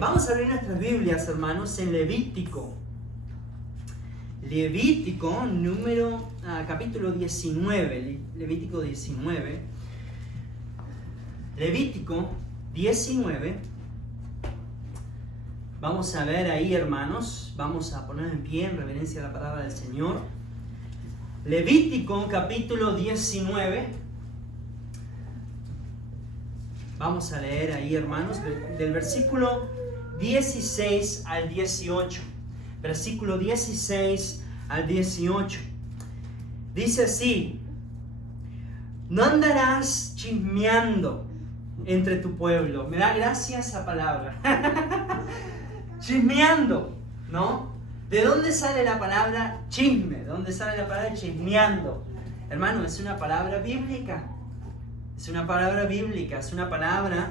Vamos a abrir nuestras Biblias, hermanos, en Levítico. Levítico, capítulo 19. Levítico 19. Levítico 19. Vamos a ver ahí, hermanos. Vamos a poner en pie en reverencia a la palabra del Señor. Levítico, capítulo 19. Vamos a leer ahí, hermanos, del versículo 16 al 18. Versículo 16 al 18. Dice así: no andarás chismeando entre tu pueblo. Me da gracia esa palabra. Chismeando, ¿no? ¿De dónde sale la palabra chisme? ¿De dónde sale la palabra chismeando? Hermano, es una palabra bíblica. Es una palabra bíblica, es una palabra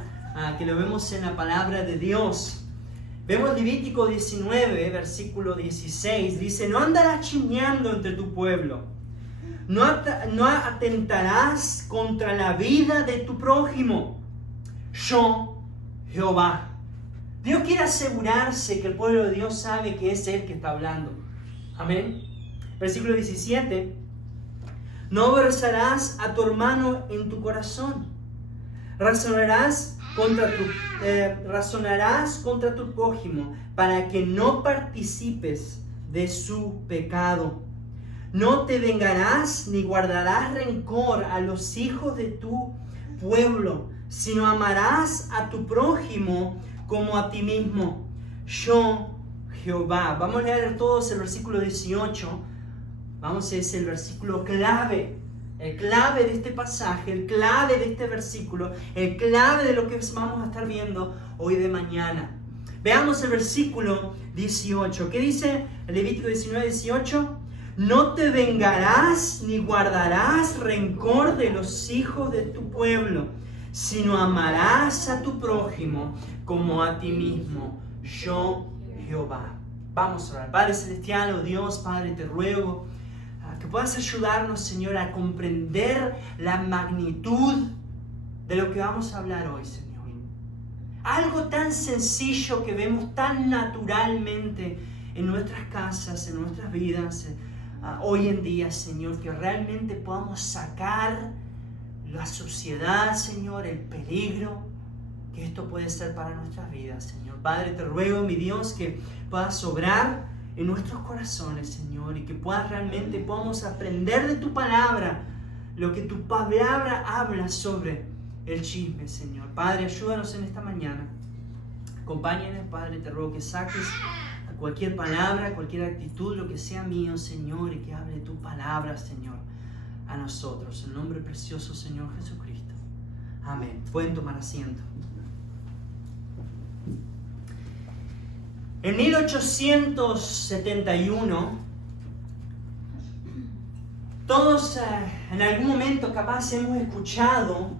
que lo vemos en la palabra de Dios. Vemos Levítico 19, versículo 16, dice: no andarás chismeando entre tu pueblo, no atentarás contra la vida de tu prójimo. Yo, Jehová. Dios quiere asegurarse que el pueblo de Dios sabe que es Él que está hablando. Amén. Versículo 17. No aborrecerás a tu hermano en tu corazón. Razonarás contra tu prójimo para que no participes de su pecado. No te vengarás ni guardarás rencor a los hijos de tu pueblo, sino amarás a tu prójimo como a ti mismo. Yo, Jehová. Vamos a leer todos el versículo 18. Vamos, es el versículo clave. El clave de este pasaje, el clave de este versículo, el clave de lo que vamos a estar viendo hoy de mañana. Veamos el versículo 18. ¿Qué dice el Levítico 19, 18? No te vengarás ni guardarás rencor de los hijos de tu pueblo, sino amarás a tu prójimo como a ti mismo. Yo, Jehová. Vamos a orar. Padre Celestial, oh Dios, Padre, te ruego que puedas ayudarnos, Señor, a comprender la magnitud de lo que vamos a hablar hoy, Señor. Algo tan sencillo que vemos tan naturalmente en nuestras casas, en nuestras vidas, hoy en día, Señor, que realmente podamos sacar la suciedad, Señor, el peligro que esto puede ser para nuestras vidas, Señor. Padre, te ruego, mi Dios, que puedas obrar en nuestros corazones, Señor, y que podamos aprender de tu palabra lo que tu palabra habla sobre el chisme, Señor. Padre, ayúdanos en esta mañana. Acompáñanos, Padre, te ruego que saques cualquier palabra, cualquier actitud, lo que sea mío, Señor, y que hable tu palabra, Señor, a nosotros. En el nombre precioso, Señor Jesucristo. Amén. Pueden tomar asiento. En 1871, todos en algún momento capaz hemos escuchado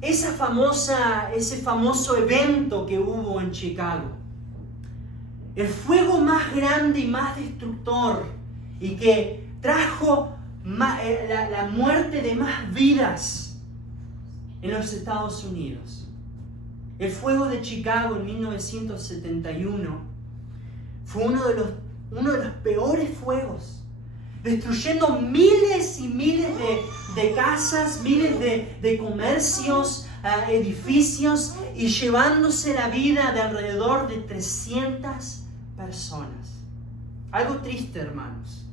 ese famoso evento que hubo en Chicago. El fuego más grande y más destructor, y que trajo la muerte de más vidas en los Estados Unidos. El fuego de Chicago en 1971 fue uno de los peores fuegos, destruyendo miles y miles de casas, miles de comercios, edificios, y llevándose la vida de alrededor de 300 personas. Algo triste, hermanos.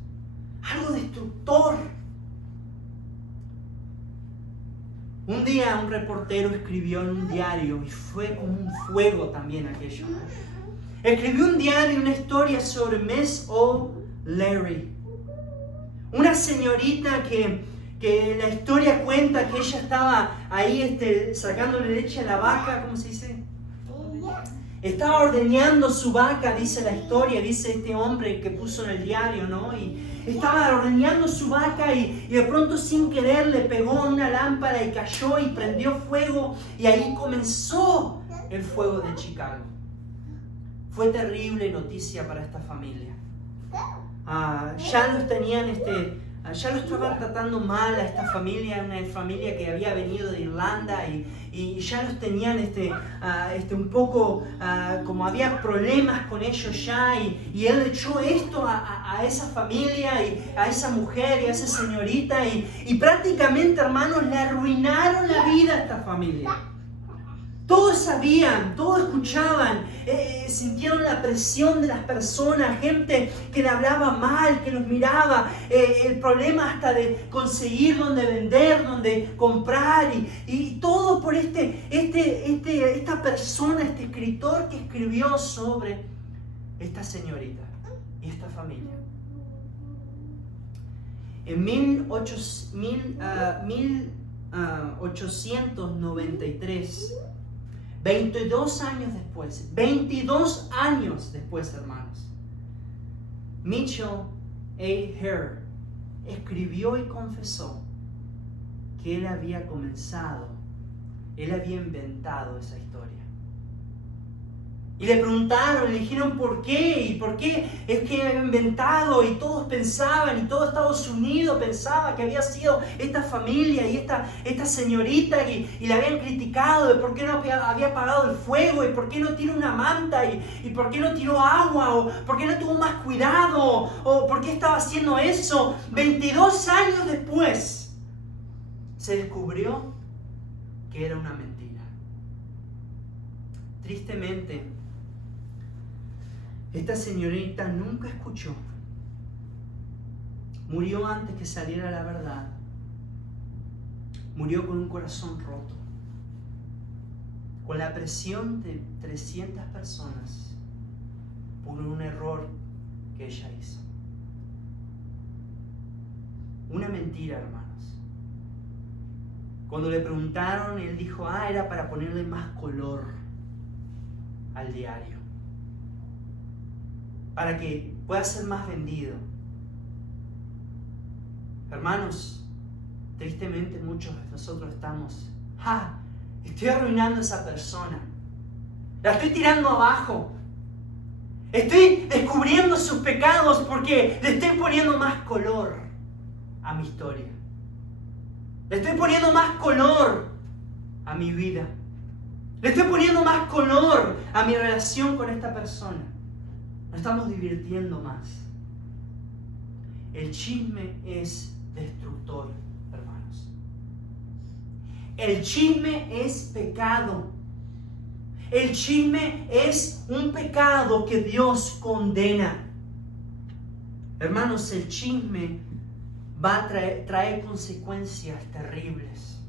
Algo destructor. Un día un reportero escribió en un diario, y fue como un fuego también aquello. Escribió un diario, una historia sobre Miss O'Leary. Una señorita que la historia cuenta que ella estaba ahí sacándole leche a la vaca, ¿cómo se dice? Estaba ordeñando su vaca, dice la historia, dice este hombre que puso en el diario, ¿no? Y estaba ordeñando su vaca y de pronto sin querer le pegó a una lámpara y cayó y prendió fuego, y ahí comenzó el fuego de Chicago. Fue terrible noticia para esta familia. Ya los tenían ya lo estaban tratando mal a esta familia, una familia que había venido de Irlanda y ya los tenían un poco, como había problemas con ellos ya, y él echó esto a esa familia y a esa mujer y a esa señorita y prácticamente, hermanos, le arruinaron la vida a esta familia. Todos sabían, todos escuchaban, sintieron la presión de las personas, gente que le hablaba mal, que los miraba, el problema hasta de conseguir dónde vender, dónde comprar y todo por esta persona, este escritor que escribió sobre esta señorita y esta familia. En 1893, 22 años después, hermanos, Mitchell A. Hare escribió y confesó que él había inventado esa historia. Y le preguntaron, le dijeron ¿por qué? ¿Y por qué es que había inventado? Y todos pensaban, y todo Estados Unidos pensaba que había sido esta familia y esta señorita y la habían criticado de por qué no había apagado el fuego, y por qué no tiró una manta, y por qué no tiró agua, o por qué no tuvo más cuidado, o por qué estaba haciendo eso. 22 años después se descubrió que era una mentira. Tristemente, esta señorita nunca escuchó. Murió antes que saliera la verdad. Murió con un corazón roto, con la presión de 300 personas por un error que ella hizo. Una mentira, hermanos. Cuando le preguntaron, él dijo, era para ponerle más color al diario, para que pueda ser más vendido. Hermanos, tristemente muchos de nosotros estamos, estoy arruinando a esa persona, la estoy tirando abajo, estoy descubriendo sus pecados porque le estoy poniendo más color a mi historia, le estoy poniendo más color a mi vida, le estoy poniendo más color a mi relación con esta persona. Nos estamos divirtiendo más. El chisme es destructor, hermanos. El chisme es pecado. El chisme es un pecado que Dios condena. Hermanos, el chisme va a traer consecuencias terribles.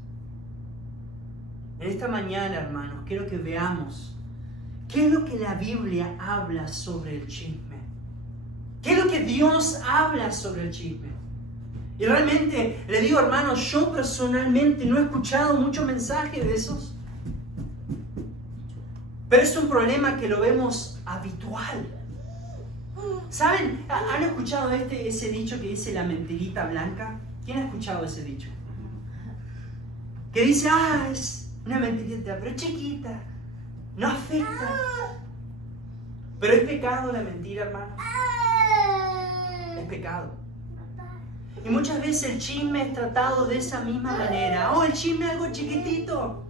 En esta mañana, hermanos, quiero que veamos ¿qué es lo que la Biblia habla sobre el chisme? ¿Qué es lo que Dios habla sobre el chisme? Y realmente, le digo, hermanos, yo personalmente no he escuchado muchos mensajes de esos. Pero es un problema que lo vemos habitual. ¿Saben? ¿Han escuchado ese dicho que dice la mentirita blanca? ¿Quién ha escuchado ese dicho? Que dice, es una mentirita, pero chiquita. No afecta. Pero es pecado la mentira, hermano. Es pecado. Y muchas veces el chisme es tratado de esa misma manera. El chisme es algo chiquitito.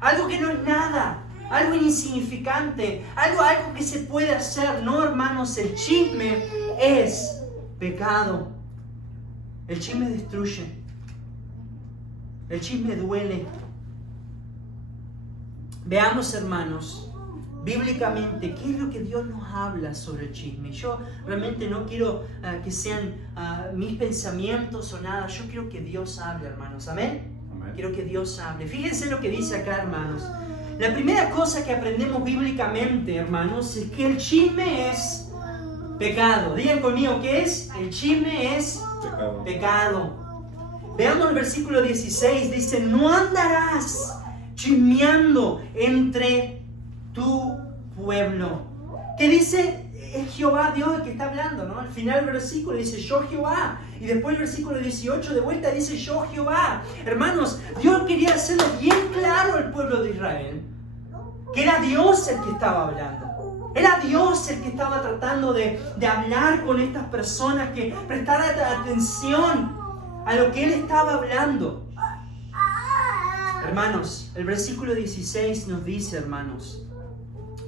Algo que no es nada. Algo insignificante. Algo que se puede hacer. No, hermanos, el chisme es pecado. El chisme destruye. El chisme duele. Veamos, hermanos, bíblicamente, qué es lo que Dios nos habla sobre el chisme. Yo realmente no quiero que sean mis pensamientos o nada. Yo quiero que Dios hable, hermanos. ¿Amén? Amén. Quiero que Dios hable. Fíjense lo que dice acá, hermanos. La primera cosa que aprendemos bíblicamente, hermanos, es que el chisme es pecado. Digan conmigo, ¿qué es? El chisme es pecado. Veamos el versículo 16. Dice, no andarás chismeando entre tu pueblo. ¿Qué dice? Es Jehová Dios el que está hablando, ¿no? Al final del versículo dice yo Jehová, y después el versículo 18 de vuelta dice yo Jehová. Hermanos, Dios quería hacerlo bien claro al pueblo de Israel que era Dios el que estaba hablando. Era Dios el que estaba tratando de hablar con estas personas, que prestaran atención a lo que Él estaba hablando. Hermanos, el versículo 16 nos dice, hermanos,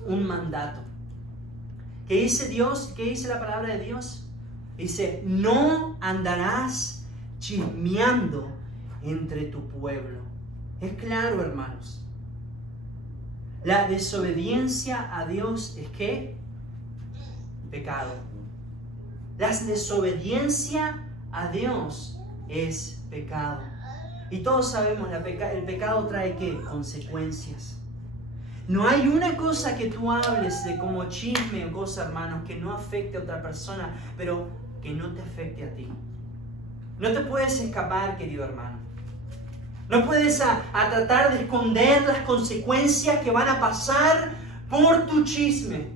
un mandato. ¿Qué dice Dios? ¿Qué dice la palabra de Dios? Dice, no andarás chismeando entre tu pueblo. Es claro, hermanos. La desobediencia a Dios es ¿qué? Pecado. La desobediencia a Dios es pecado. Y todos sabemos, el pecado trae ¿qué? Consecuencias. No hay una cosa que tú hables de como chisme o cosa, hermanos, que no afecte a otra persona, pero que no te afecte a ti. No te puedes escapar, querido hermano. No puedes a tratar de esconder las consecuencias que van a pasar por tu chisme.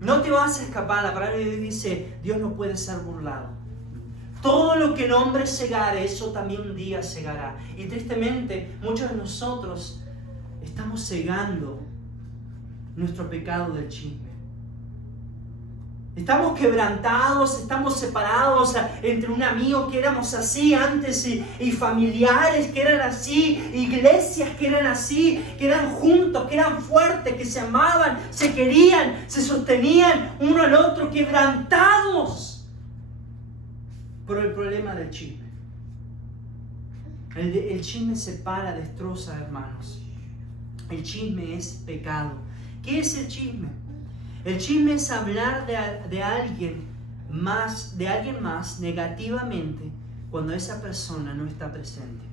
No te vas a escapar. La palabra de Dios dice, Dios no puede ser burlado. Todo lo que el hombre segare, eso también un día segará. Y tristemente, muchos de nosotros estamos cegando nuestro pecado del chisme. Estamos quebrantados, estamos separados entre un amigo que éramos así antes y familiares que eran así, iglesias que eran así, que eran juntos, que eran fuertes, que se amaban, se querían, se sostenían uno al otro, quebrantados por el problema del chisme. El chisme separa, destroza, hermanos. El chisme es pecado. ¿Qué es el chisme? El chisme es hablar de alguien más negativamente cuando esa persona no está presente.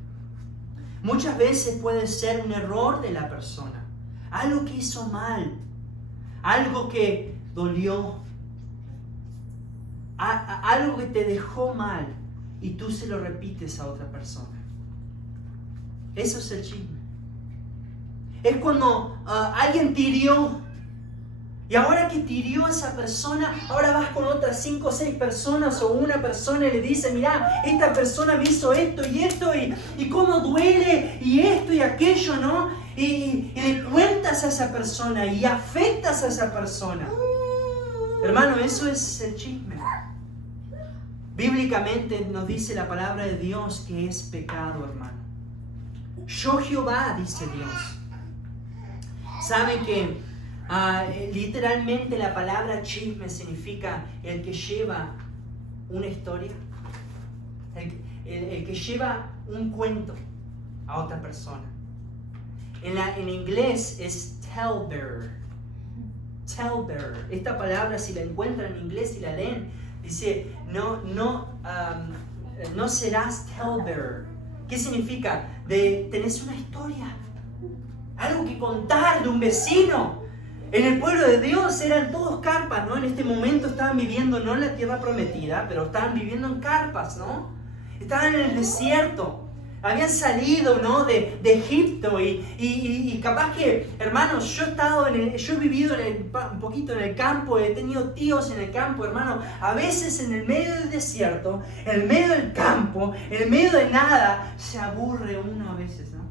Muchas veces puede ser un error de la persona, algo que hizo mal, algo que dolió, algo que te dejó mal y tú se lo repites a otra persona. Eso es el chisme. Es cuando alguien te hirió. Y ahora que te hirió a esa persona, ahora vas con otras 5 o 6 personas o una persona y le dice, mira, esta persona me hizo esto y cómo duele y esto y aquello, ¿no? Y le cuentas a esa persona y afectas a esa persona. Hermano, eso es el chisme. Bíblicamente nos dice la palabra de Dios que es pecado, hermano. Yo Jehová, dice Dios. ¿Saben que literalmente la palabra chisme significa el que lleva una historia? El que lleva un cuento a otra persona. En inglés es talebearer. Talebearer. Esta palabra, si la encuentran en inglés y la leen, dice, no serás talebearer. ¿Qué significa? Tenés una historia, algo que contar de un vecino. En el pueblo de Dios eran todos carpas, ¿no? En este momento estaban viviendo no en la tierra prometida, pero estaban viviendo en carpas, ¿no? Estaban en el desierto. Habían salido, ¿no? de Egipto y capaz que, hermanos, yo he vivido un poquito en el campo, he tenido tíos en el campo, hermano. A veces en el medio del desierto, en el medio del campo, en el medio de nada, se aburre uno a veces, ¿no?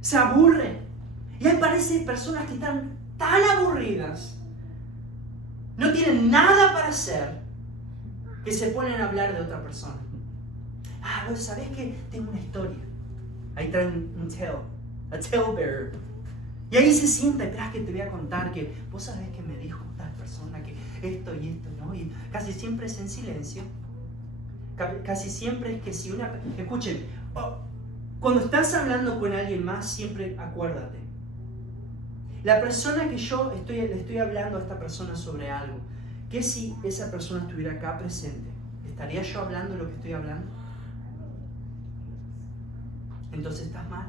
Se aburre. Y ahí parecen personas que están tan aburridas, no tienen nada para hacer, que se ponen a hablar de otra persona. Vos sabés que tengo una historia. Ahí traen un talebearer. Y ahí se sienta, esperás que te voy a contar que vos sabés que me dijo tal persona que esto y esto, ¿no? Y casi siempre es en silencio. Casi siempre es que si una... Escuchen, cuando estás hablando con alguien más, siempre acuérdate. La persona que yo le estoy hablando a esta persona sobre algo, ¿qué si esa persona estuviera acá presente? ¿Estaría yo hablando lo que estoy hablando? Entonces estás mal.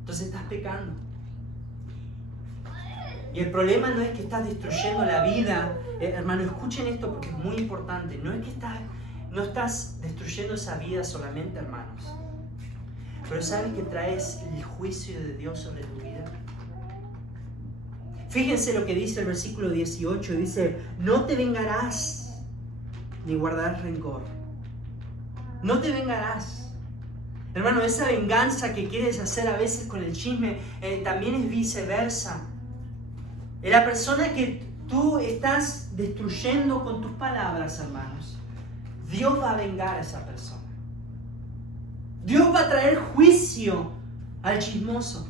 Entonces estás pecando. Y el problema no es que estás destruyendo la vida. Hermano, escuchen esto porque es muy importante. No es que no estás destruyendo esa vida solamente, hermanos. Pero ¿sabes que traes el juicio de Dios sobre tu vida? Fíjense lo que dice el versículo 18. Dice, no te vengarás ni guardarás rencor. No te vengarás. Hermano, esa venganza que quieres hacer a veces con el chisme, también es viceversa. La persona que tú estás destruyendo con tus palabras, hermanos, Dios va a vengar a esa persona. Dios va a traer juicio al chismoso.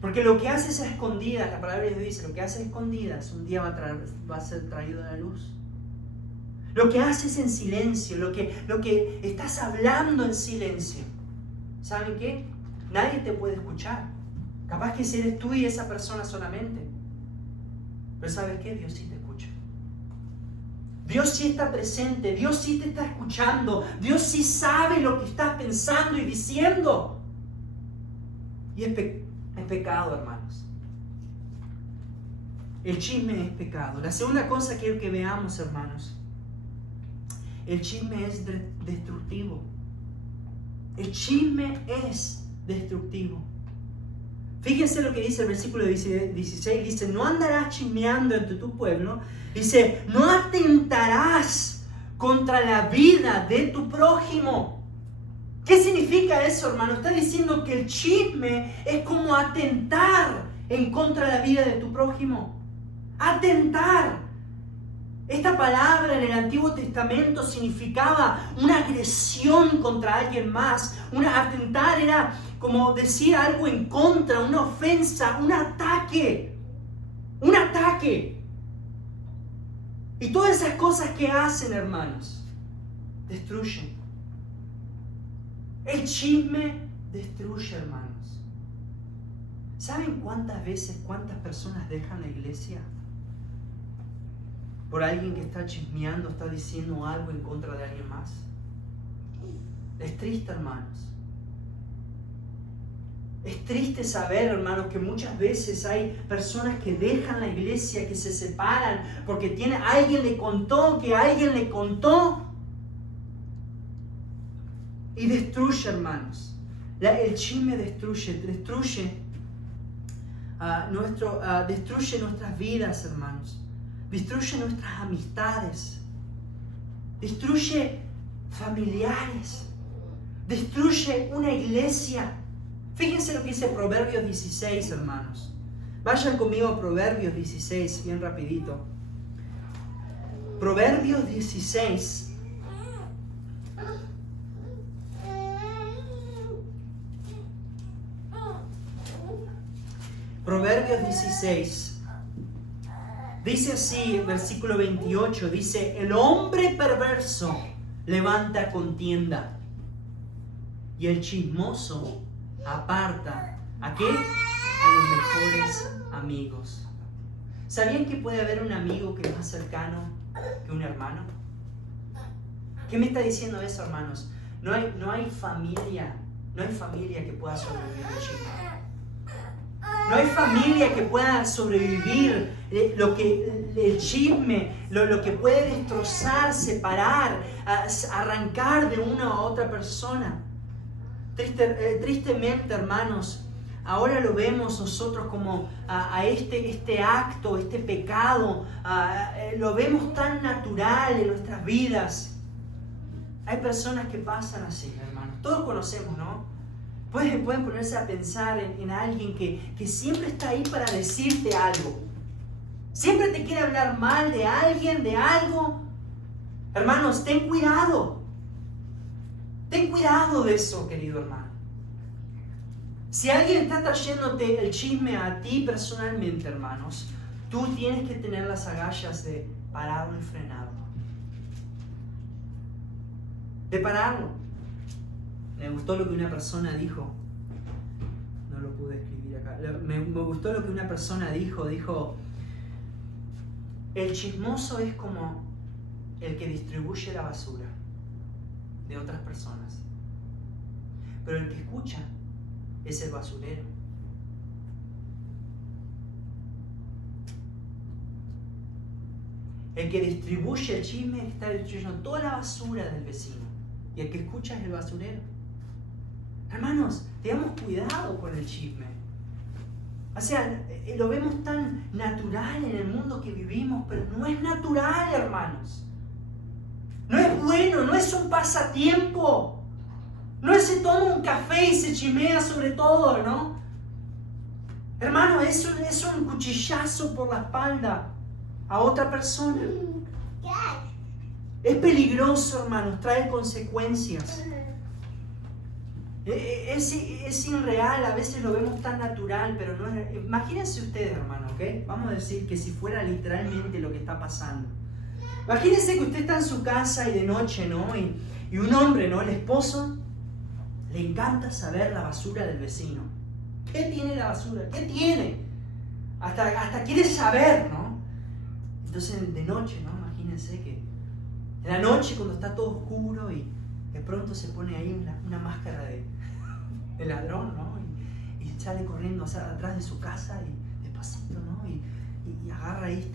Porque lo que haces a escondidas, la palabra de Dios dice, lo que haces a escondidas un día va a ser traído a la luz. Lo que haces en silencio, lo que estás hablando en silencio, ¿saben qué? Nadie te puede escuchar. Capaz que si eres tú y esa persona solamente. Pero ¿sabes qué? Dios sí te escucha. Dios sí está presente, Dios sí te está escuchando, Dios sí sabe lo que estás pensando y diciendo. Y es pecado, hermanos. El chisme es pecado. La segunda cosa que quiero que veamos, hermanos, el chisme es destructivo. El chisme es destructivo. Fíjense lo que dice el versículo 16, dice, no andarás chismeando entre tu pueblo, dice, no atentarás contra la vida de tu prójimo. ¿Qué significa eso, hermano? Está diciendo que el chisme es como atentar en contra de la vida de tu prójimo. Atentar. Esta palabra en el Antiguo Testamento significaba una agresión contra alguien más. Atentar era como decir algo en contra, una ofensa, un ataque. Un ataque. Y todas esas cosas que hacen, hermanos, destruyen. El chisme destruye, hermanos. ¿Saben cuántas personas dejan la iglesia? Por alguien que está chismeando, está diciendo algo en contra de alguien más. Es triste, hermanos. Es triste saber, hermanos, que muchas veces hay personas que dejan la iglesia, que se separan porque alguien le contó que alguien le contó. Y destruye, hermanos. El chisme destruye nuestras vidas, hermanos. Destruye nuestras amistades. Destruye familiares. Destruye una iglesia. Fíjense lo que dice Proverbios 16, hermanos. Vayan conmigo a Proverbios 16, bien rapidito. Proverbios 16. Proverbios 16. Dice así, versículo 28, dice, el hombre perverso levanta contienda y el chismoso aparta, ¿a qué? A los mejores amigos. ¿Sabían que puede haber un amigo que es más cercano que un hermano? ¿Qué me está diciendo eso, hermanos? No hay familia que pueda sobrevivir al chisme. No hay familia que pueda sobrevivir el chisme, lo que puede destrozar, separar, arrancar de una a otra persona. Tristemente, hermanos, ahora lo vemos nosotros como a este acto, este pecado, lo vemos tan natural en nuestras vidas. Hay personas que pasan así, hermanos. Todos conocemos, ¿no? Pueden ponerse a pensar en alguien que siempre está ahí para decirte algo. Siempre te quiere hablar mal de alguien, de algo. Hermanos, ten cuidado. Ten cuidado de eso, querido hermano. Si alguien está trayéndote el chisme a ti personalmente, hermanos, tú tienes que tener las agallas de pararlo y frenarlo. De pararlo. Me gustó lo que una persona dijo. No lo pude escribir acá. Me gustó lo que una persona dijo. Dijo, el chismoso es como el que distribuye la basura de otras personas. Pero el que escucha es el basurero. El que distribuye el chisme está distribuyendo toda la basura del vecino. Y el que escucha es el basurero. Hermanos, tengamos cuidado con el chisme. O sea, lo vemos tan natural en el mundo que vivimos, pero no es natural, hermanos. No es bueno, no es un pasatiempo. No se toma un café y se chimea sobre todo, ¿no? Hermano, es un cuchillazo por la espalda a otra persona. Es peligroso, hermanos, trae consecuencias. Es irreal, a veces lo vemos tan natural, pero no es. Imagínense ustedes, hermano, ¿ok? Vamos a decir que si fuera literalmente lo que está pasando. Imagínense que usted está en su casa y de noche, ¿no? Y un hombre, ¿no? El esposo, le encanta saber la basura del vecino. ¿Qué tiene la basura? ¿Qué tiene? Hasta quiere saber, ¿no? Entonces, de noche, ¿no? Imagínense que en la noche, cuando está todo oscuro y de pronto se pone ahí una máscara de ladrón, ¿no? Y sale corriendo atrás de su casa y despacito, ¿no? Y agarra ahí,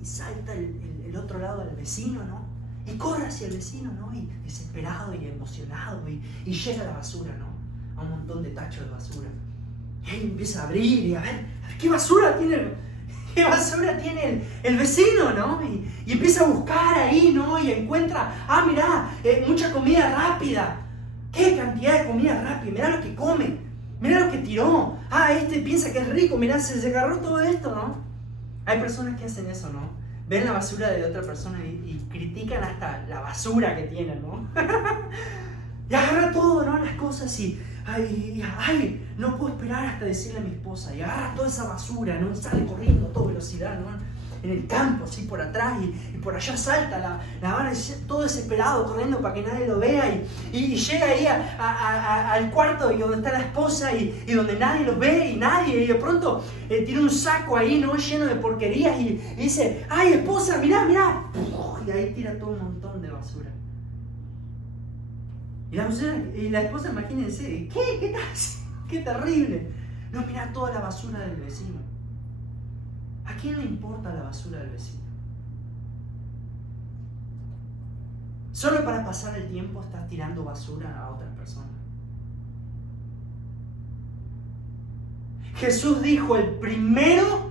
y salta el otro lado del vecino, ¿no? Y corre hacia el vecino, ¿no? Y desesperado y emocionado y llega a la basura, ¿no? A un montón de tachos de basura. Y ahí empieza a abrir y a ver qué basura tiene el vecino, ¿no? Y empieza a buscar ahí, ¿no? Y encuentra, mirá, mucha comida rápida. ¿Qué cantidad de comida rápida? Mirá lo que come, mirá lo que tiró. Este piensa que es rico, mirá, se agarró todo esto, ¿no? Hay personas que hacen eso, ¿no? Ven la basura de otra persona y critican hasta la basura que tienen, ¿no? Y agarra todo, ¿no? Las cosas y no puedo esperar hasta decirle a mi esposa. Y agarra toda esa basura, ¿no? Y sale corriendo a toda velocidad, ¿no? En el campo, así por atrás, y por allá salta la van todo desesperado, corriendo para que nadie lo vea, y llega ahí al cuarto y donde está la esposa y donde nadie los ve, y de pronto tiene un saco ahí, ¿no? Lleno de porquerías, y dice, ¡ay, esposa, mirá! Y ahí tira todo un montón de basura. Y la esposa, imagínense, ¿qué tal? ¡Qué terrible! No, mirá toda la basura del vecino. ¿A quién le importa la basura del vecino? Solo para pasar el tiempo estás tirando basura a otras personas. Jesús dijo, el primero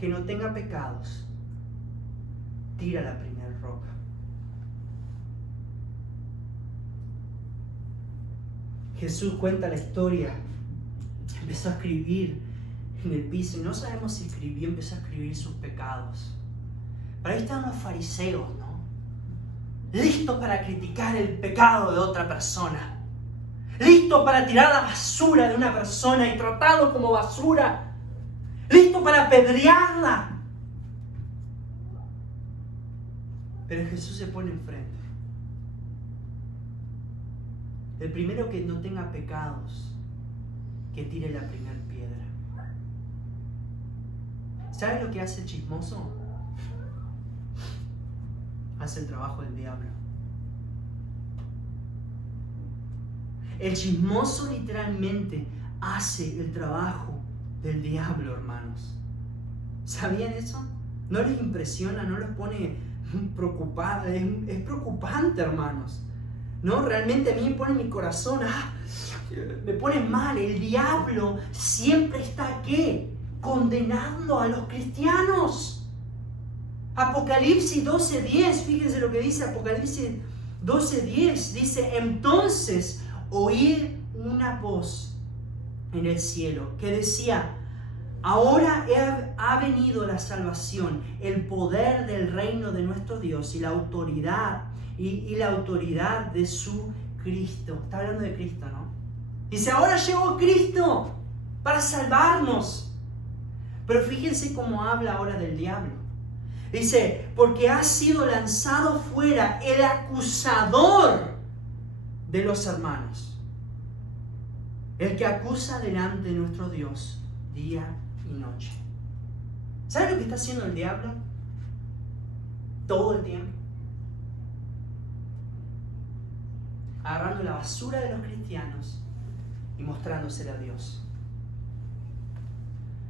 que no tenga pecados, tira la primera roca. Jesús cuenta la historia. Empezó a escribir en el piso y no sabemos si escribió, empezó a escribir sus pecados. Pero ahí estaban los fariseos, ¿no? Listos para criticar el pecado de otra persona. Listos para tirar la basura de una persona y tratarlo como basura. Listos para apedrearla. Pero Jesús se pone enfrente. El primero que no tenga pecados, que tire la primera piedra. ¿Sabes lo que hace el chismoso? Hace el trabajo del diablo. El chismoso literalmente hace el trabajo del diablo, hermanos. ¿Sabían eso? ¿No les impresiona? ¿No les pone preocupados? Es preocupante, hermanos. ¿No? Realmente a mí me pone mi corazón, me pone mal. El diablo siempre está, ¿qué? Condenando a los cristianos. Apocalipsis 12:10, fíjense lo que dice Apocalipsis 12:10, dice, entonces oí una voz en el cielo que decía, ahora ha venido la salvación, el poder del reino de nuestro Dios y la autoridad de su Cristo. Está hablando de Cristo, ¿no? Dice, ahora llegó Cristo para salvarnos. Pero fíjense cómo habla ahora del diablo. Dice, porque ha sido lanzado fuera el acusador de los hermanos. El que acusa delante de nuestro Dios día y noche. ¿Sabe lo que está haciendo el diablo? Todo el tiempo. Agarrando la basura de los cristianos y mostrándosela a Dios.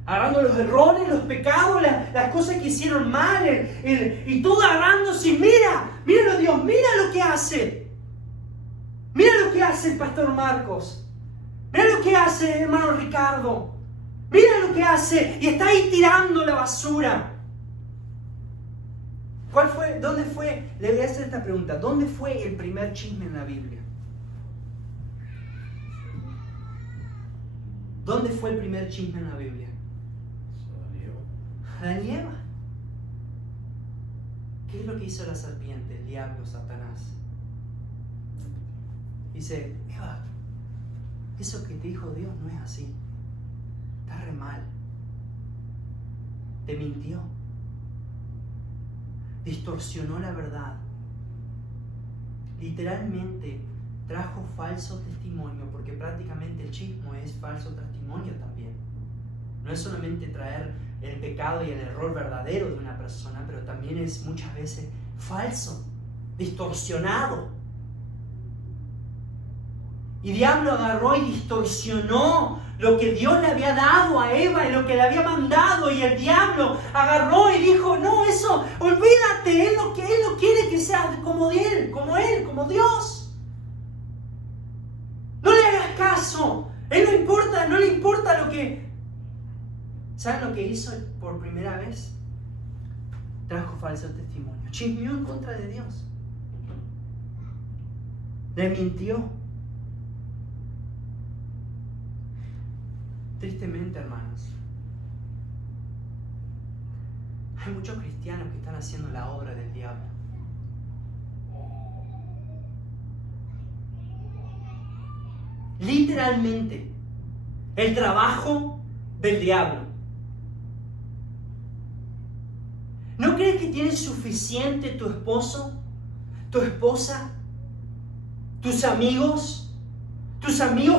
Agarrando los errores, los pecados, las cosas que hicieron mal, y todo agarrándose. Míralo Dios, mira lo que hace. Mira lo que hace el pastor Marcos. Mira lo que hace el hermano Ricardo. Mira lo que hace. Y está ahí tirando la basura. ¿Dónde fue? Le voy a hacer esta pregunta. ¿Dónde fue el primer chisme en la Biblia? ¿Dónde fue el primer chisme en la Biblia? Adán y Eva. ¿Qué es lo que hizo la serpiente, el diablo, Satanás? Dice, Eva, eso que te dijo Dios no es así. Está re mal. Te mintió. Distorsionó la verdad. Literalmente trajo falso testimonio, porque prácticamente el chisme es falso testimonio también. No es solamente traer el pecado y el error verdadero de una persona, pero también es muchas veces falso, distorsionado. Y diablo agarró y distorsionó lo que Dios le había dado a Eva y lo que le había mandado, y el diablo agarró y dijo, no, eso, olvídate, él no quiere que seas como él, como Dios. No le hagas caso, él no le importa lo que... ¿Saben lo que hizo por primera vez? Trajo falso testimonio, chismeó en contra de Dios, le mintió. Tristemente, hermanos, hay muchos cristianos que están haciendo la obra del diablo. Literalmente, el trabajo del diablo. ¿No crees que tienes suficiente tu esposo, tu esposa, tus amigos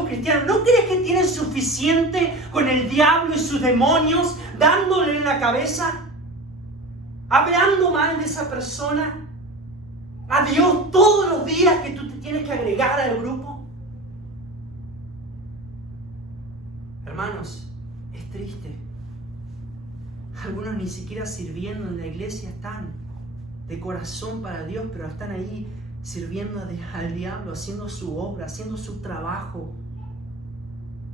cristianos? ¿No crees que tienen suficiente con el diablo y sus demonios dándole en la cabeza? Hablando mal de esa persona. A Dios todos los días que tú te tienes que agregar al grupo. Hermanos, es triste. Algunos ni siquiera sirviendo en la iglesia están de corazón para Dios, pero están ahí sirviendo al diablo, haciendo su obra, haciendo su trabajo,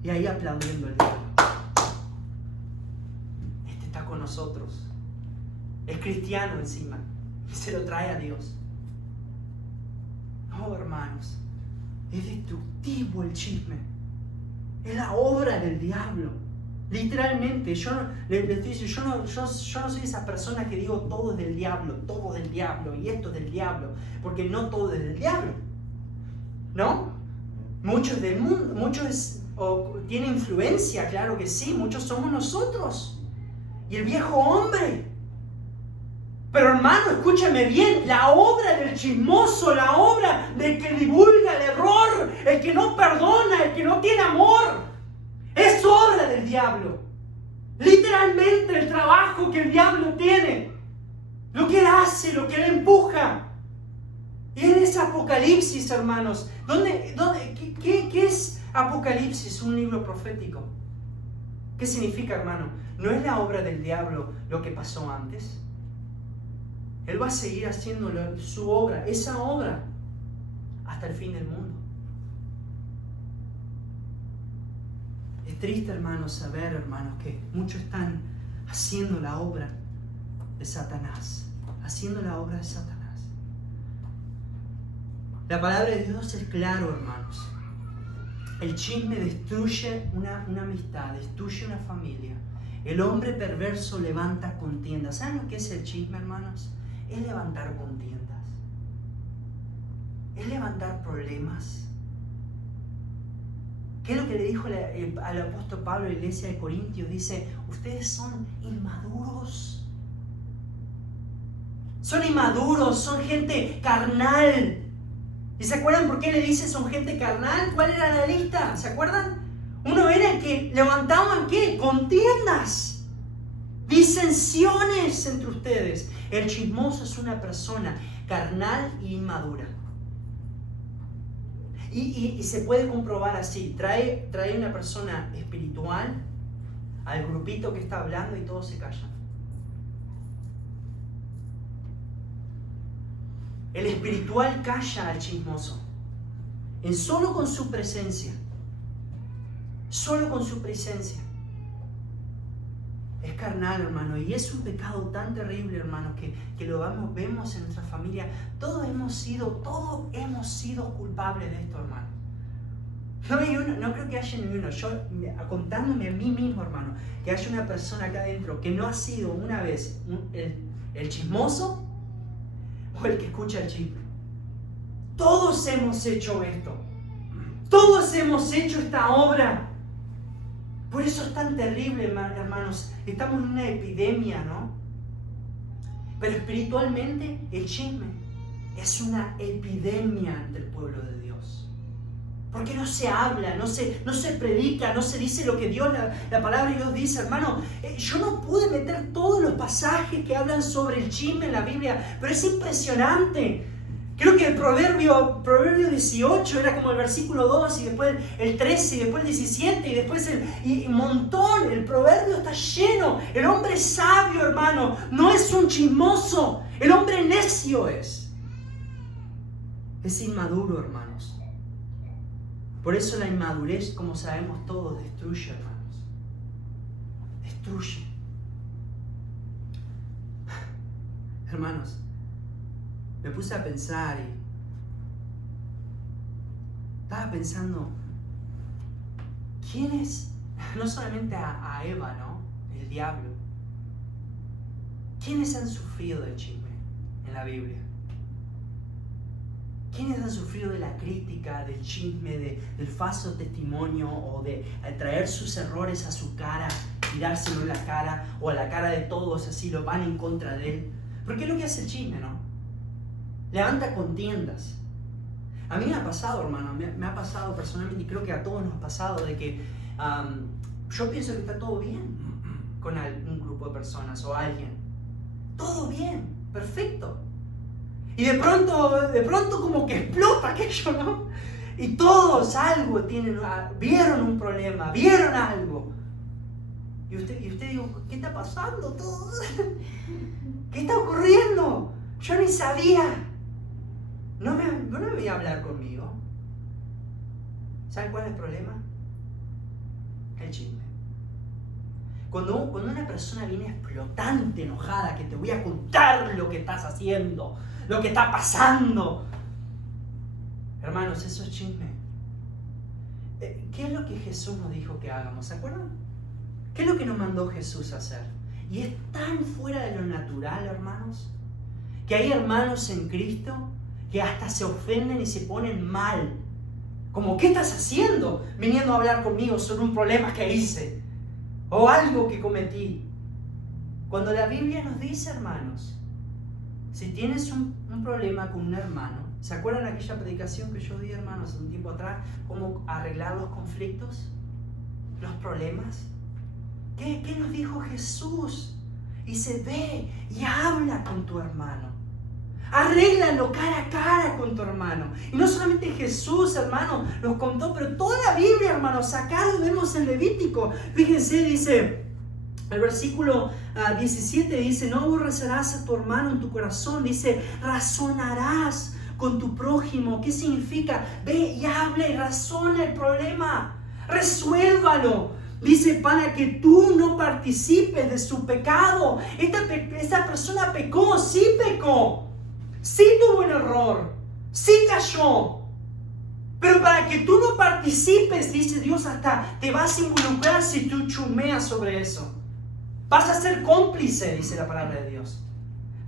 y ahí aplaudiendo al diablo. Este está con nosotros, es cristiano encima, y se lo trae a Dios. No, hermanos, es destructivo el chisme, es la obra del diablo. Literalmente, yo no soy esa persona que digo todo es del diablo, y esto es del diablo, porque no todo es del diablo, ¿no? Muchos del mundo, tienen influencia, claro que sí, muchos somos nosotros, y el viejo hombre. Pero hermano, escúchame bien, la obra del chismoso, la obra del que divulga el error, el que no perdona, el que no tiene amor, es obra del diablo. Literalmente el trabajo que el diablo tiene, lo que él hace, lo que él empuja. Y en ese Apocalipsis, hermanos, ¿qué es Apocalipsis? Un libro profético. ¿Qué significa, hermano? ¿No es la obra del diablo lo que pasó antes? Él va a seguir haciendo su obra, esa obra, hasta el fin del mundo. Es triste, hermanos, saber, hermanos, que muchos están haciendo la obra de Satanás. Haciendo la obra de Satanás. La palabra de Dios es claro, hermanos. El chisme destruye una amistad, destruye una familia. El hombre perverso levanta contiendas. ¿Saben lo que es el chisme, hermanos? Es levantar contiendas. Es levantar problemas. ¿Qué es lo que le dijo al apóstol Pablo a la iglesia de Corintios? Dice, ustedes son inmaduros. Son inmaduros, son gente carnal. ¿Y se acuerdan por qué le dice son gente carnal? ¿Cuál era la lista? ¿Se acuerdan? Uno era el que levantaban ¿qué? Contiendas, disensiones entre ustedes. El chismoso es una persona carnal e inmadura. Y se puede comprobar así. Trae una persona espiritual al grupito que está hablando y todos se callan. El espiritual calla al chismoso. Solo con su presencia. Solo con su presencia. Es carnal, hermano, y es un pecado tan terrible, hermano, que lo vemos en nuestra familia. Todos hemos sido culpables de esto, hermano. No hay uno, no creo que haya ni uno. Yo, contándome a mí mismo, hermano, que haya una persona acá adentro que no ha sido una vez el chismoso o el que escucha el chisme. Todos hemos hecho esto. Todos hemos hecho esta obra. Por eso es tan terrible, hermanos. Estamos en una epidemia, ¿no? Pero espiritualmente el chisme es una epidemia ante el pueblo de Dios. Porque no se habla, no se predica, no se dice lo que Dios, la palabra de Dios dice, hermano. Yo no pude meter todos los pasajes que hablan sobre el chisme en la Biblia, pero es impresionante. Creo que el proverbio 18 era como el versículo 2, y después el 13, y después el 17, y después un montón. El proverbio está lleno. El hombre sabio, hermano, no es un chismoso. El hombre necio es inmaduro, hermanos. Por eso la inmadurez, como sabemos todos, destruye, hermanos. Destruye. Hermanos, me puse a pensar y estaba pensando, ¿quién es? No solamente a Eva, ¿no? El diablo. ¿Quiénes han sufrido del chisme en la Biblia? ¿Quiénes han sufrido de la crítica, del chisme, del falso testimonio o de traer sus errores a su cara, tirárselo en la cara o a la cara de todos, así lo van en contra de él? Porque es lo que hace el chisme, ¿no? Levanta contiendas. A mí me ha pasado, hermano, me ha pasado personalmente, y creo que a todos nos ha pasado, de que yo pienso que está todo bien con un grupo de personas o alguien. Todo bien, perfecto. Y de pronto como que explota aquello, ¿no? Y todos algo vieron un problema, vieron algo. Y usted digo, ¿qué está pasando todo? ¿Qué está ocurriendo? Yo ni sabía. No me voy a hablar conmigo. ¿Saben cuál es el problema? El chisme. Cuando una persona viene explotante, enojada, que te voy a contar lo que estás haciendo, lo que está pasando. Hermanos, eso es chisme. ¿Qué es lo que Jesús nos dijo que hagamos? ¿Se acuerdan? ¿Qué es lo que nos mandó Jesús a hacer? Y es tan fuera de lo natural, hermanos, que hay hermanos en Cristo que hasta se ofenden y se ponen mal. Como, ¿qué estás haciendo? Viniendo a hablar conmigo sobre un problema que hice o algo que cometí. Cuando la Biblia nos dice, hermanos, si tienes un problema con un hermano, ¿se acuerdan aquella predicación que yo di, hermanos, hace un tiempo atrás? ¿Cómo arreglar los conflictos? ¿Los problemas? ¿Qué nos dijo Jesús? Dice, ve y habla con tu hermano. Arréglalo cara a cara con tu hermano. Y no solamente Jesús, hermano, nos contó, pero toda la Biblia, hermanos, acá lo vemos en Levítico. Fíjense, dice, el versículo 17 dice, no aborrecerás a tu hermano en tu corazón. Dice, razonarás con tu prójimo. ¿Qué significa? Ve y habla y razona el problema. Resuélvalo. Dice, para que tú no participes de su pecado. Esta persona pecó, sí pecó. Sí tuvo un error, sí cayó, pero para que tú no participes, dice Dios, hasta te vas a involucrar si tú chumeas sobre eso. Vas a ser cómplice, dice la palabra de Dios.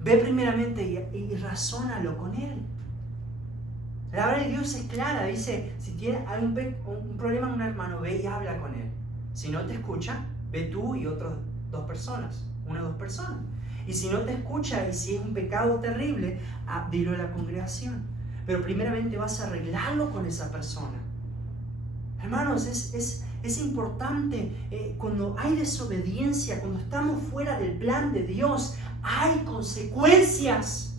Ve primeramente y razónalo con él. La palabra de Dios es clara, dice, si tienes un problema con un hermano, ve y habla con él. Si no te escucha, ve tú y otras dos personas, una o dos personas. Y si no te escucha y si es un pecado terrible, dilo a la congregación. Pero primeramente vas a arreglarlo con esa persona. Hermanos, es importante cuando hay desobediencia, cuando estamos fuera del plan de Dios, hay consecuencias.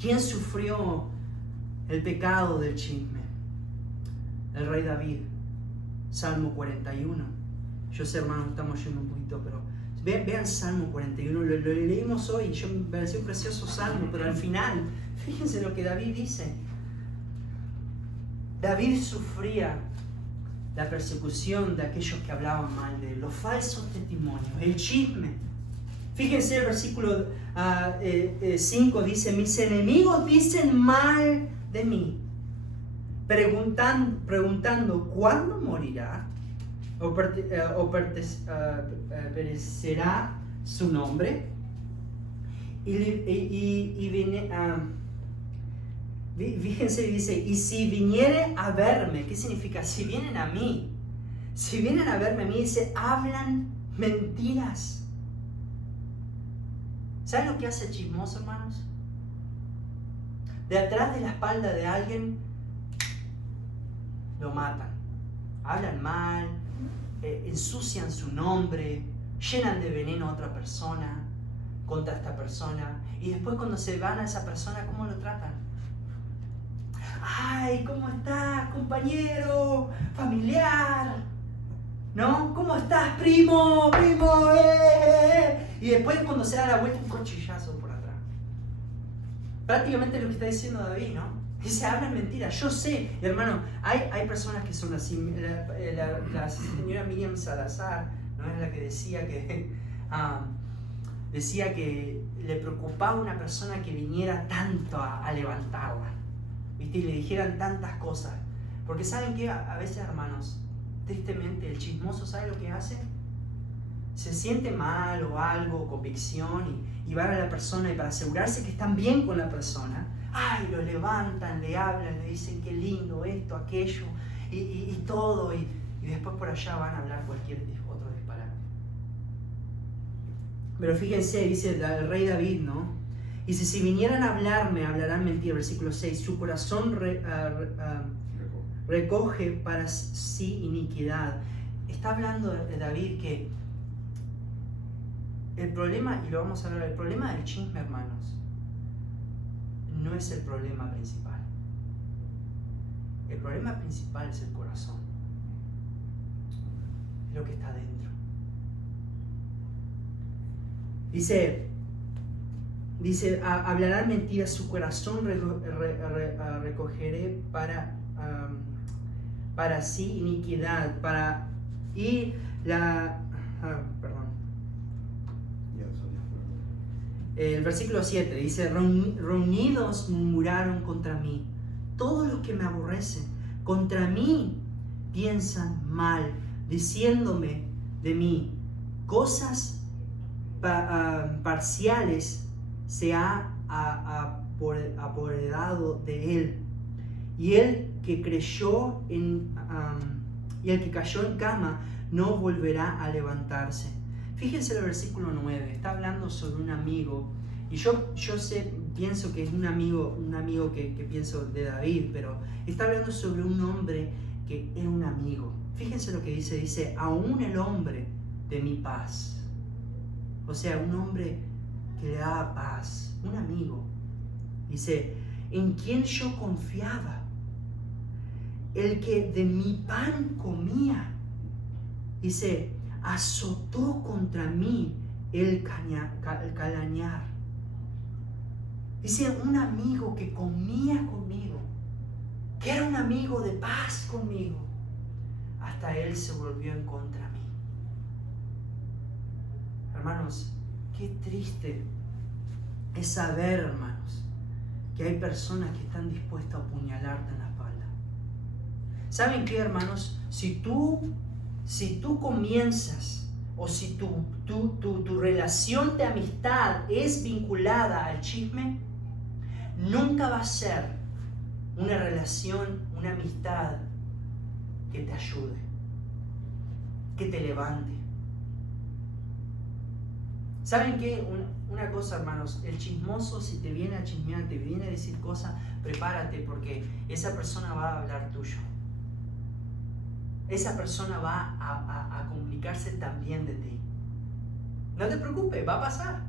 ¿Quién sufrió el pecado del chisme? El rey David, Salmo 41. Yo sé, hermanos, estamos yendo un poquito, pero vean Salmo 41, lo leímos hoy, me pareció un precioso salmo, pero al final, fíjense lo que David dice. David sufría la persecución de aquellos que hablaban mal de él, los falsos testimonios, el chisme. Fíjense el versículo 5 dice, mis enemigos dicen mal de mí, preguntando ¿cuándo morirá? ¿O perecerá su nombre? Fíjense, dice, y si viniere a verme, ¿qué significa? Si vienen a mí, si vienen a verme a mí, dice, hablan mentiras. ¿Saben lo que hace el chismoso, hermanos? De atrás de la espalda de alguien, lo matan. Hablan mal, ensucian su nombre, llenan de veneno a otra persona, contra esta persona. Y después cuando se van a esa persona, ¿cómo lo tratan? ¡Ay! ¿Cómo estás, compañero? Familiar. ¿No? ¿Cómo estás, primo? ¡Primo! Y después cuando se da la vuelta, un cuchillazo por atrás. Prácticamente lo que está diciendo David, ¿no? Dice, hablan mentiras. Yo sé, hermano, hay personas que son así. La señora Miriam Salazar, ¿no? Es la que decía que le preocupaba a una persona que viniera tanto a levantarla, ¿viste? Y le dijeran tantas cosas. Porque ¿saben qué? A veces, hermanos, tristemente, el chismoso, ¿sabe lo que hace? Se siente mal o algo, convicción, y van a la persona, y para asegurarse que están bien con la persona, ¡ay! Lo levantan, le hablan, le dicen qué lindo esto, aquello, y todo, y después por allá van a hablar cualquier otro disparate. Pero fíjense, dice el rey David, ¿no? Dice, si vinieran a hablarme, hablarán mentira. Versículo 6, su corazón recoge para sí iniquidad. Está hablando de David que el problema, y lo vamos a hablar, el problema del chisme, hermanos, no es el problema principal. El problema principal es el corazón. Es lo que está dentro. Dice, hablarán mentiras, su corazón recogeré para sí iniquidad, El versículo 7 dice, reunidos murmuraron contra mí, todos los que me aborrecen, contra mí piensan mal, diciéndome de mí, cosas parciales se ha apoderado de él. Y el que cayó en cama no volverá a levantarse. Fíjense el versículo 9, está hablando sobre un amigo, y yo pienso que es un amigo que pienso de David, pero está hablando sobre un hombre que era un amigo. Fíjense lo que dice, aún el hombre de mi paz. O sea, un hombre que le daba paz, un amigo. Dice, en quien yo confiaba, el que de mi pan comía. Dice, azotó contra mí el calañar. Dice, un amigo que comía conmigo, que era un amigo de paz conmigo, hasta él se volvió en contra mí. Hermanos, qué triste es saber, hermanos, que hay personas que están dispuestas a apuñalarte en la espalda. ¿Saben qué, hermanos? Si tú comienzas, o si tu relación de amistad es vinculada al chisme, nunca va a ser una relación, una amistad que te ayude, que te levante. ¿Saben qué? Una cosa, hermanos, el chismoso, si te viene a chismear, te viene a decir cosas, prepárate, porque esa persona va a hablar tuyo. Esa persona va a comunicarse también de ti. No te preocupes, va a pasar.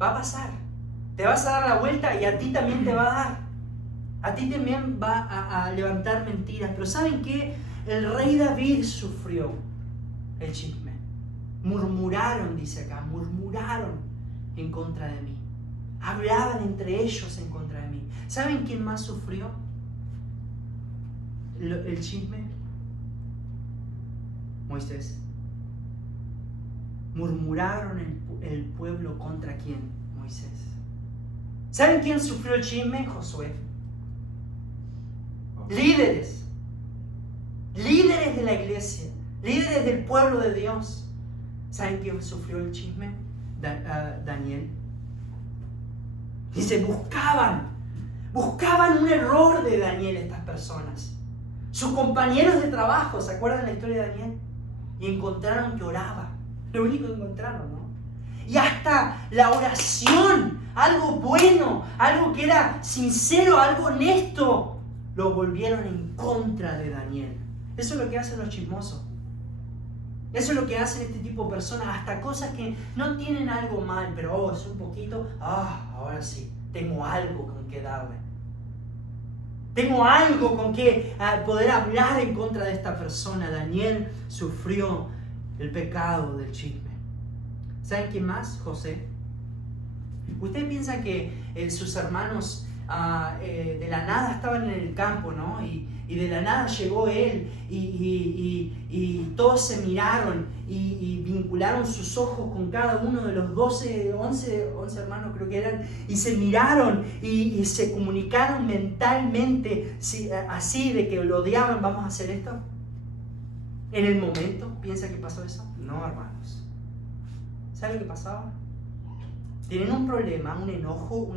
Va a pasar. Te vas a dar la vuelta y a ti también te va a dar. A ti también va a levantar mentiras. Pero ¿saben qué? El rey David sufrió el chisme. Murmuraron, dice acá, murmuraron en contra de mí. Hablaban entre ellos en contra de mí. ¿Saben quién más sufrió el chisme? Moisés. Murmuraron el pueblo contra quién? Moisés. ¿Saben quién sufrió el chisme? Josué. líderes de la iglesia, líderes del pueblo de Dios. ¿Saben quién sufrió el chisme? Daniel. Dice, buscaban un error de Daniel estas personas. Sus compañeros de trabajo, ¿se acuerdan la historia de Daniel? Y encontraron que oraba. Lo único que encontraron, ¿no? Y hasta la oración, algo bueno, algo que era sincero, algo honesto, lo volvieron en contra de Daniel. Eso es lo que hacen los chismosos. Eso es lo que hacen este tipo de personas, hasta cosas que no tienen algo mal, pero es un poquito, ahora sí, tengo algo con que darle. Tengo algo con que poder hablar en contra de esta persona. Daniel sufrió el pecado del chisme. ¿Saben quién más? José. Ustedes piensan que sus hermanos de la nada estaban en el campo, ¿no? Y de la nada llegó él y todos se miraron y vincularon sus ojos con cada uno de los 11 hermanos creo que eran, y se miraron y se comunicaron mentalmente así de que lo odiaban. ¿Vamos a hacer esto? En el momento, ¿piensa que pasó eso? No, hermanos. ¿Saben lo que pasaba? Tienen un problema, un enojo,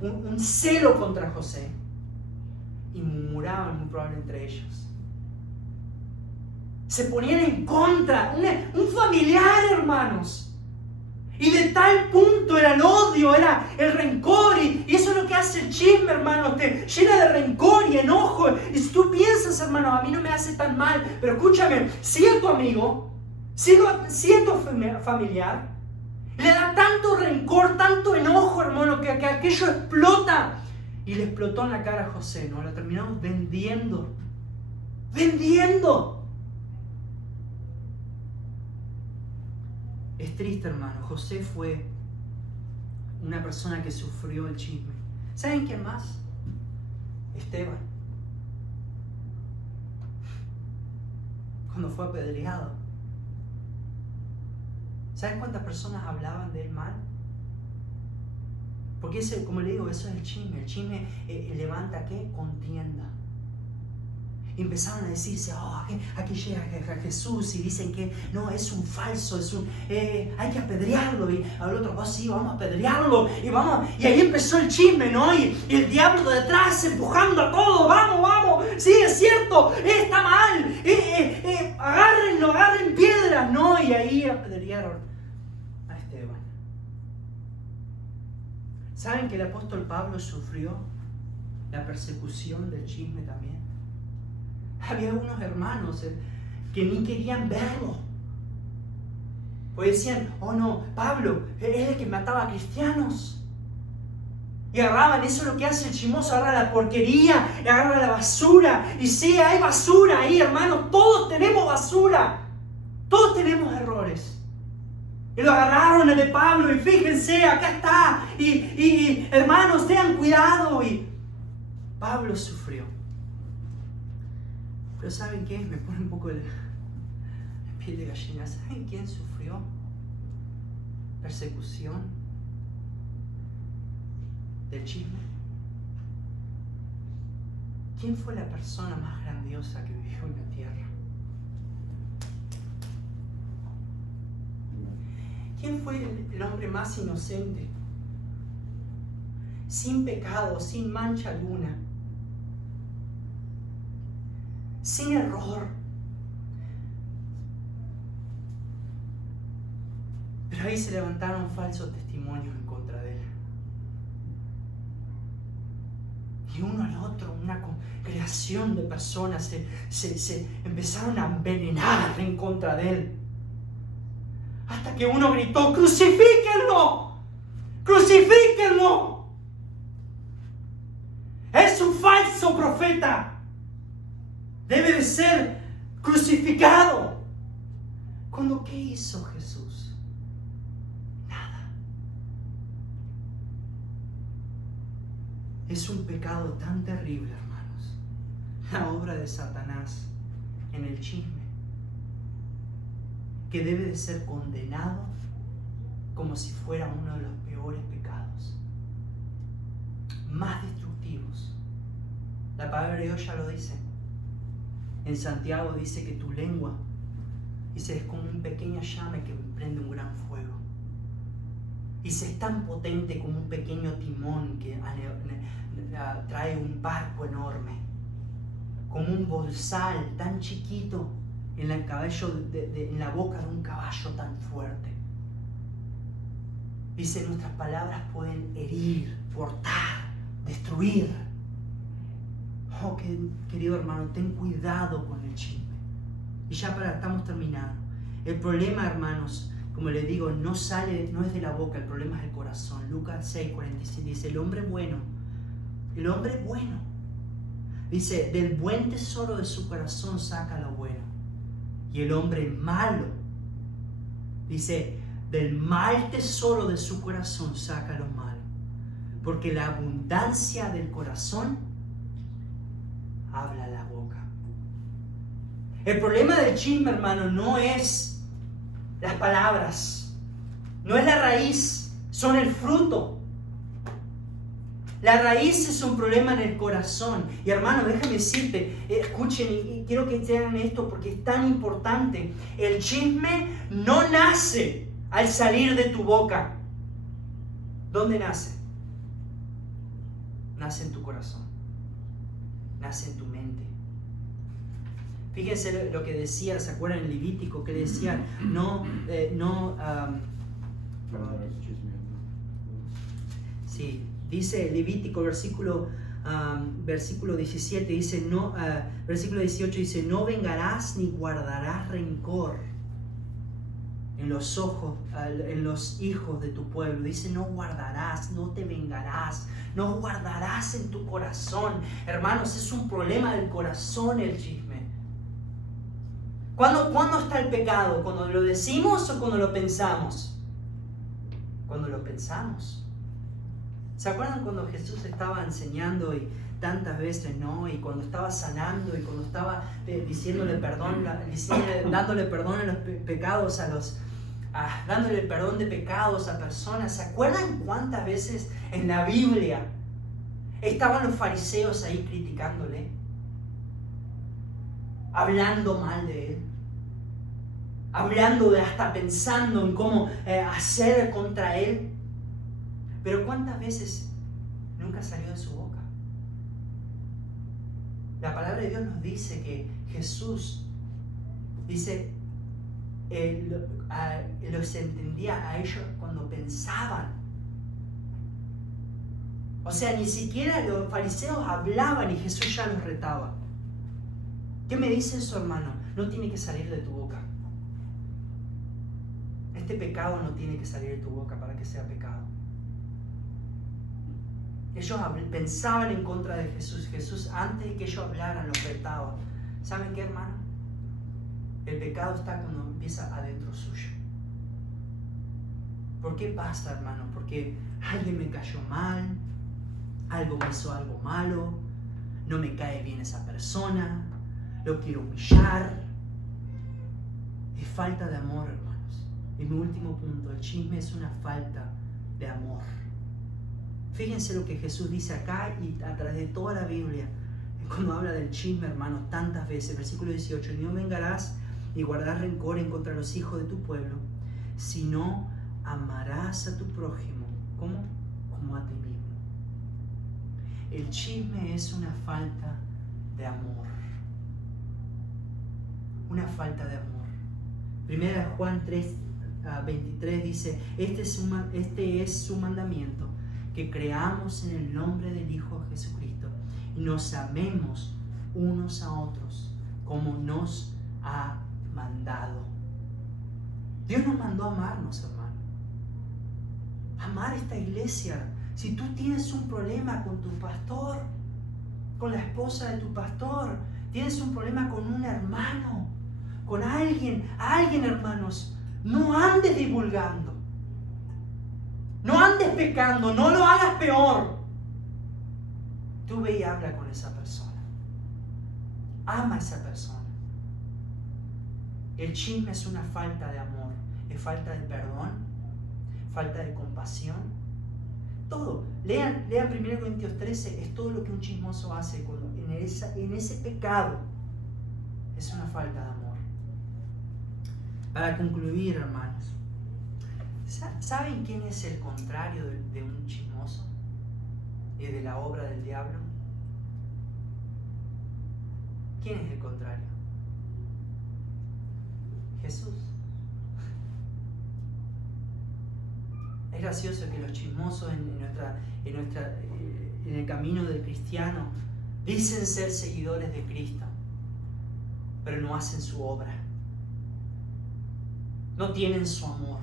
un celo contra José. Y murmuraban muy probablemente entre ellos. Se ponían en contra, un familiar, hermanos. Y de tal punto era el odio, era el rencor. Y eso es lo que hace el chisme, hermanos. Te llena de rencor y enojo. Y si tú piensas, hermano, a mí no me hace tan mal, pero escúchame, si es tu amigo, si es tu familiar, le da tanto rencor, tanto enojo, hermano, que aquello explota. Y le explotó en la cara a José, ¿no? Lo terminamos vendiendo. Es triste, hermano. José fue una persona que sufrió el chisme. ¿Saben quién más? Esteban. Cuando fue apedreado. ¿Saben cuántas personas hablaban de él mal? Porque como le digo, eso es el chisme. El chisme levanta, ¿qué? Contienda. Y empezaron a decirse, aquí llega Jesús, y dicen que no, es un falso, hay que apedrearlo. Y al otro, sí, vamos a apedrearlo. Y ahí empezó el chisme, ¿no? Y el diablo detrás empujando a todos, vamos, sí, es cierto, está mal, agárrenlo, agarren piedras, ¿no? Y ahí apedrearon a Esteban. ¿Saben que el apóstol Pablo sufrió la persecución del chisme también? Había unos hermanos que ni querían verlo. Pues decían, no, Pablo es el que mataba a cristianos. Y agarraban, eso es lo que hace el chismoso, agarra la porquería, agarra la basura. Y sí, hay basura ahí, hermanos, todos tenemos basura. Todos tenemos errores. Y lo agarraron el de Pablo y fíjense, acá está. Y hermanos, tengan cuidado. Y Pablo sufrió. Pero ¿saben qué? Me pone un poco la piel de gallina. ¿Saben quién sufrió persecución del chisme? ¿Quién fue la persona más grandiosa que vivió en la tierra? ¿Quién fue el hombre más inocente? Sin pecado, sin mancha alguna. Sin error. Pero ahí se levantaron falsos testimonios en contra de él. Y uno al otro, una creación de personas se empezaron a envenenar en contra de él. Hasta que uno gritó, ¡crucifíquenlo! ¡Crucifíquenlo! Es un falso profeta. Debe de ser crucificado. ¿Cuándo qué hizo Jesús? Nada. Es un pecado tan terrible, hermanos. La obra de Satanás en el chisme, que debe de ser condenado como si fuera uno de los peores pecados, más destructivos. La palabra de Dios ya lo dice. En Santiago dice que tu lengua, dice, es como un pequeño llama que prende un gran fuego. Dice, es tan potente como un pequeño timón que trae un barco enorme. Como un bolsal tan chiquito en en la boca de un caballo tan fuerte. Dice, nuestras palabras pueden herir, cortar, destruir. Oh, querido hermano, ten cuidado con el chisme. Y ya estamos terminando. El problema, hermanos, como les digo, no es de la boca, el problema es el corazón. Lucas 6:47 dice, el hombre bueno, dice, del buen tesoro de su corazón saca lo bueno. Y el hombre malo, dice, del mal tesoro de su corazón saca lo malo. Porque la abundancia del corazón habla la boca. El problema del chisme, hermano, no es las palabras, no es la raíz, son el fruto. La raíz es un problema en el corazón. Y hermano, déjame decirte, escuchen y quiero que tengan esto porque es tan importante. El chisme no nace al salir de tu boca. ¿Dónde nace? Nace en tu corazón. Nace en tu mente. Fíjense lo que decía, ¿se acuerdan en Levítico? Que decía, sí, dice Levítico, versículo 17, dice, versículo 18 dice, no vengarás ni guardarás rencor en los hijos de tu pueblo. Dice, no guardarás, no te vengarás, no guardarás en tu corazón. Hermanos, es un problema del corazón el chisme. ¿Cuándo está el pecado? ¿Cuando lo decimos o cuando lo pensamos? Cuando lo pensamos. ¿Se acuerdan cuando Jesús estaba enseñando y tantas veces, no? Y cuando estaba sanando y cuando estaba dándole perdón a los pecados dándole perdón de pecados a personas. ¿Se acuerdan cuántas veces en la Biblia estaban los fariseos ahí criticándole? Hablando mal de él. Hasta pensando en cómo hacer contra él. Pero ¿cuántas veces nunca salió de su boca? La palabra de Dios nos dice que Jesús, dice, los entendía a ellos cuando pensaban. O sea, ni siquiera los fariseos hablaban y Jesús ya los retaba. ¿Qué me dice eso, hermano? No tiene que salir de tu boca. Este pecado no tiene que salir de tu boca para que sea pecado. Ellos pensaban en contra de Jesús. Jesús, antes de que ellos hablaran, los retaba. ¿Saben qué, hermano? El pecado está cuando empieza adentro suyo. ¿Por qué pasa, hermano? Porque alguien me cayó mal, algo me hizo algo malo, no me cae bien esa persona, lo quiero humillar. Es falta de amor, hermanos. Y mi último punto, el chisme es una falta de amor. Fíjense lo que Jesús dice acá y a través de toda la Biblia, cuando habla del chisme, hermanos, tantas veces. Versículo 18, no vengarás ni guardarás rencor en contra de los hijos de tu pueblo, sino amarás a tu prójimo como a ti mismo. El chisme es una falta de amor. Una falta de amor. Primera de Juan 3:23 dice, este es su mandamiento, que creamos en el nombre del Hijo Jesucristo y nos amemos unos a otros como nos ha mandado. Dios nos mandó a amarnos, hermano. Amar esta iglesia. Si tú tienes un problema con tu pastor, con la esposa de tu pastor, tienes un problema con un hermano, con alguien, hermanos, no andes divulgando. No andes pecando, no lo hagas peor. Tú ve y habla con esa persona. Ama a esa persona. El chisme es una falta de amor, es falta de perdón, falta de compasión. Todo. Lean 1 Corintios 13, es todo lo que un chismoso hace en ese pecado, es una falta de amor. Para concluir, hermanos, ¿saben quién es el contrario de un chismoso y de la obra del diablo? ¿Quién es el contrario? Jesús. Es gracioso que los chismosos en el camino del cristiano dicen ser seguidores de Cristo, pero no hacen su obra. No tienen su amor.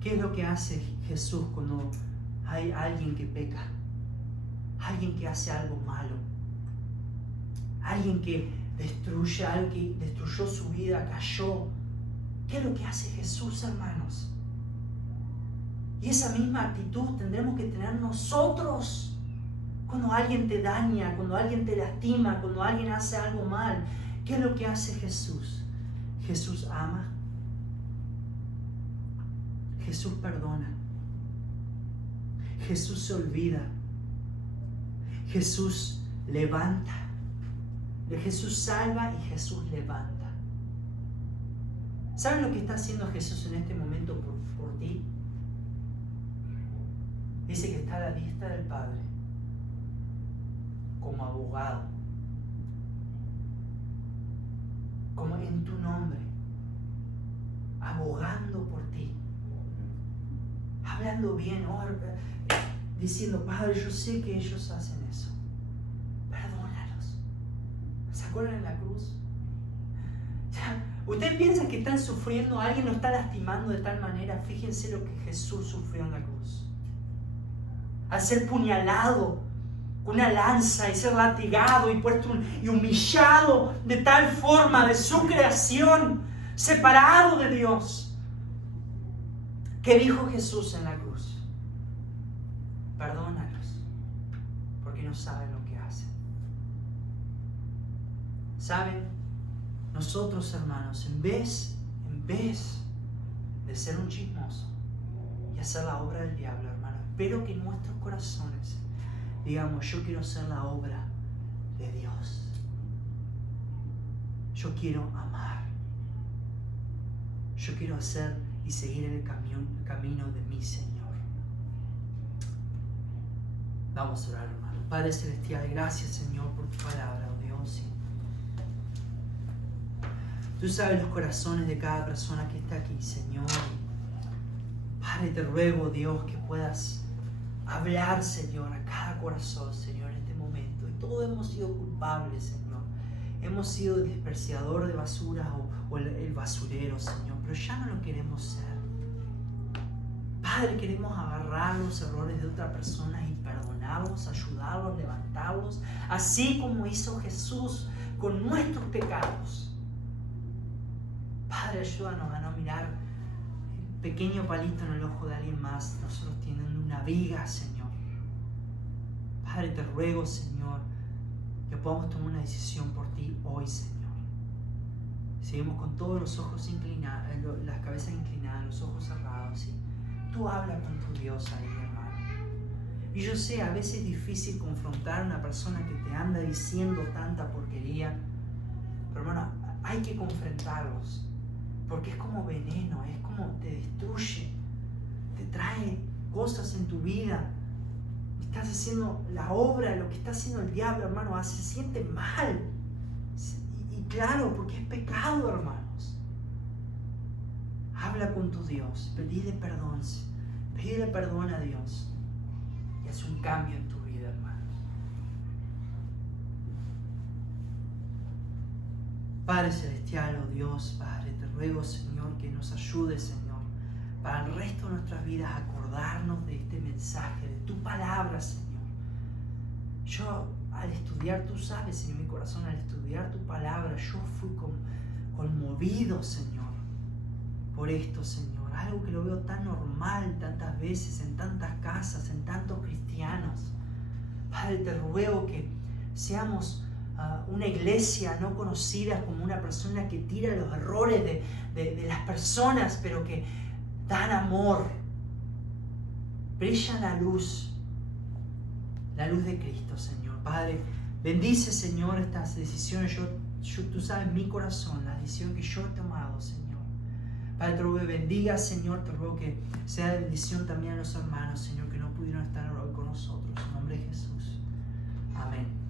¿Qué es lo que hace Jesús cuando hay alguien que peca? Alguien que hace algo malo. Alguien que destruye, alguien que destruyó su vida, cayó. ¿Qué es lo que hace Jesús, hermanos? Y esa misma actitud tendremos que tener nosotros cuando alguien te daña, cuando alguien te lastima, cuando alguien hace algo mal. ¿Qué es lo que hace Jesús? Jesús ama. Jesús perdona. Jesús se olvida. Jesús levanta. Jesús salva y Jesús levanta. ¿Saben lo que está haciendo Jesús en este momento por ti? Dice que está a la diestra del Padre como abogado, como en tu nombre, abogando por ti, hablando bien, diciendo: Padre, yo sé que ellos hacen eso, perdónalos. ¿Se acuerdan en la cruz? ¿Ustedes piensan que están sufriendo, alguien lo está lastimando de tal manera? Fíjense lo que Jesús sufrió en la cruz. Al ser puñalado con una lanza y ser latigado y puesto y humillado de tal forma de su creación, separado de Dios. ¿Qué dijo Jesús en la cruz? Perdónalos, porque no saben lo que hacen. ¿Saben? Nosotros, hermanos, en vez de ser un chismoso y hacer la obra del diablo, hermano, espero que en nuestros corazones digamos: yo quiero hacer la obra de Dios. Yo quiero amar. Yo quiero hacer y seguir el camino de mi Señor. Vamos a orar, hermano. Padre Celestial, gracias, Señor, por tu palabra, oh Dios. Tú sabes los corazones de cada persona que está aquí, Señor. Padre, te ruego, Dios, que puedas hablar, Señor, a cada corazón, Señor, en este momento. Y todos hemos sido culpables, Señor. Hemos sido el despreciador de basura o el basurero, Señor. Pero ya no lo queremos ser. Padre, queremos agarrar los errores de otra persona y perdonarlos, ayudarlos, levantarlos. Así como hizo Jesús con nuestros pecados. Padre, ayúdanos a no mirar el pequeño palito en el ojo de alguien más, nosotros teniendo una viga, Señor. Padre, te ruego, Señor, que podamos tomar una decisión por ti hoy, Señor. Seguimos con todos los ojos inclinados, las cabezas inclinadas, los ojos cerrados. Y tú habla con tu Dios ahí, hermano. Y yo sé, a veces es difícil confrontar a una persona que te anda diciendo tanta porquería. Pero, hermano, hay que confrontarlos. Porque es como veneno, es como te destruye, te trae cosas en tu vida. Estás haciendo la obra, lo que está haciendo el diablo, hermano, se siente mal. Y claro, porque es pecado, hermanos. Habla con tu Dios, pídele perdón a Dios. Y haz un cambio en tu vida, hermanos. Padre Celestial, oh Dios, Padre, te ruego, Señor, que nos ayudes, Señor, para el resto de nuestras vidas acordarnos de este mensaje, de tu palabra, Señor. Yo, al estudiar, tú sabes, en mi corazón, al estudiar tu palabra, yo fui conmovido, Señor, por esto, Señor. Algo que lo veo tan normal tantas veces, en tantas casas, en tantos cristianos. Padre, te ruego que seamos una iglesia no conocida como una persona que tira los errores de las personas, pero que dan amor. Brilla la luz de Cristo, Señor, Padre, bendice, Señor, estas decisiones. Tú sabes mi corazón, la decisión que yo he tomado, Señor. Padre, te ruego que bendiga, Señor. Te ruego que sea de bendición también a los hermanos, Señor, que no pudieron estar hoy con nosotros. En nombre de Jesús. Amén.